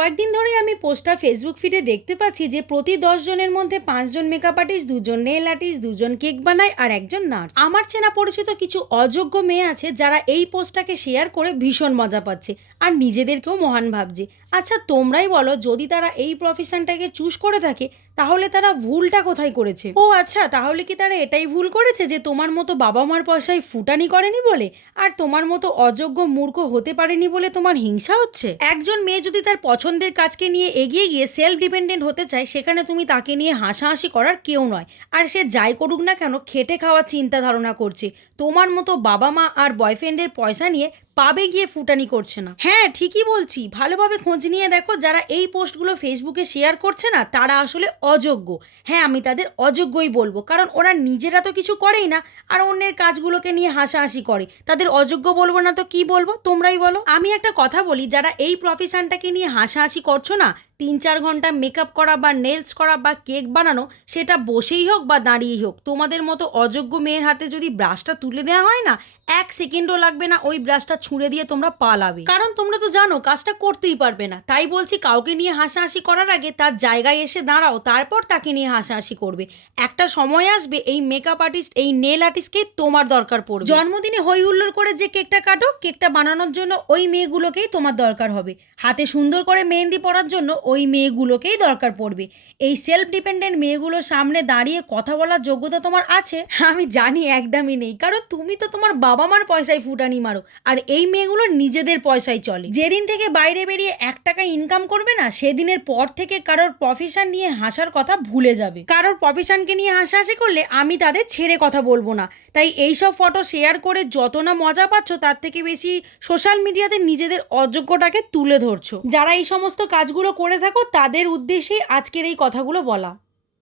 কয়েকদিন ধরেই আমি পোস্টটা ফেসবুক ফিডে দেখতে পাচ্ছি যে প্রতি 10 জনের মধ্যে 5 জন মেকআপ আর্টিস্ট, 2 জন নেল আর্টিস্ট, 2 জন কেক বানায় আর 1 জন নার্স। আমার চেনা পরিচিত কিছু অযোগ্য মেয়ে আছে যারা এই পোস্টটাকে শেয়ার করে ভীষণ মজা পাচ্ছে আর নিজেদেরকেও মহান ভাবছে। আচ্ছা তোমরাই বলো, যদি তারা এই প্রফেশনটাকে চুজ করে থাকে তাহলে তারা ভুলটা কোথায় করেছে? ও আচ্ছা, তাহলে কি তারা এটাই ভুল করেছে যে তোমার মতো বাবা মার পয়সায় ফুটানি করেনি বলে, আর তোমার মতো অযোগ্য মূর্খ হতে পারেনি বলে তোমার হিংসা হচ্ছে? একজন মেয়ে যদি তার পছন্দের কাজকে নিয়ে এগিয়ে গিয়ে সেলফ ডিপেন্ডেন্ট হতে চায়, সেখানে তুমি তাকে নিয়ে হাসাহাসি করার কেউ নয়। আর সে যাই করুক না কেন, খেটে খাওয়ার চিন্তা ধারণা করছে, তোমার মতো বাবা মা আর বয়ফ্রেন্ডের পয়সা নিয়ে পাবে গিয়ে ফুটানি করছে না। হ্যাঁ ঠিকই বলছি, ভালোভাবে খোঁজ নিয়ে দেখো, যারা এই পোস্টগুলো ফেসবুকে শেয়ার করছে না তারা আসলে অযোগ্য। হ্যাঁ আমি তাদের অযোগ্যই বলবো, কারণ ওরা নিজেরা তো কিছু করেই না আর অন্যের কাজগুলোকে নিয়ে হাসাহাসি করে। তাদের অযোগ্য বলবো না তো কি বলবো, তোমরাই বলো। আমি একটা কথা বলি, যারা এই প্রফেশনটাকে নিয়ে হাসাহাসি করছো না, 3-4 ঘন্টা মেকআপ করা বা নেলস করা বা কেক বানানো, সেটা বসেই হোক বা দাঁড়িয়েই হোক, তোমাদের মতো অযোগ্য মেয়ের হাতে যদি ব্রাশটা তুলে দেওয়া হয় না, 1 সেকেন্ডও লাগবে না ওই ব্রাশটা ছুঁড়ে দিয়ে তোমরা পালাবে। কারণ তোমরা তো জানো কাজটা করতেই পারবে না। তাই বলছি, কাউকে নিয়ে হাসাহাসি করার আগে তার জায়গায় এসে দাঁড়াও, তারপর তাকে নিয়ে হাসাহাসি করবে। একটা সময় আসবে এই মেকআপ আর্টিস্ট, এই নেল আর্টিস্টকে তোমার দরকার পড়বে। জন্মদিনে হই হুল্লোড় করে যে কেকটা কাটো, কেকটা বানানোর জন্য ওই মেয়েগুলোকেই তোমার দরকার হবে। হাতে সুন্দর করে মেহেন্দি পরার জন্য ওই মেয়েগুলোকেই দরকার পড়বে। এই সেলফ ডিপেন্ডেন্ট মেয়েগুলোর সামনে দাঁড়িয়ে কথা বলার যোগ্যতা তোমার আছে? আমি জানি একদমই নেই, কারণ তুমি তো তোমার বাবা মার পয়সায় ফুটানি মারো আর এই মেয়েগুলো নিজেদের পয়সায় চলে। যেদিন থেকে বাইরে বেরিয়ে 1 টাকা ইনকাম করবে না, সেদিনের পর থেকে কারোর প্রফেশন নিয়ে হাসার কথা ভুলে যাবে। কারোর প্রফেশনকে নিয়ে হাসাহাসি করলে আমি তাদের ছেড়ে কথা বলবো না। তাই এইসব ফটো শেয়ার করে যত না মজা পাচ্ছ, তার থেকে বেশি সোশ্যাল মিডিয়াতে নিজেদের অযোগ্যটাকে তুলে ধরছো। যারা এই সমস্ত কাজগুলো করে থাকো তাদের উদ্দেশ্যেই আজকের এই কথাগুলো বলা।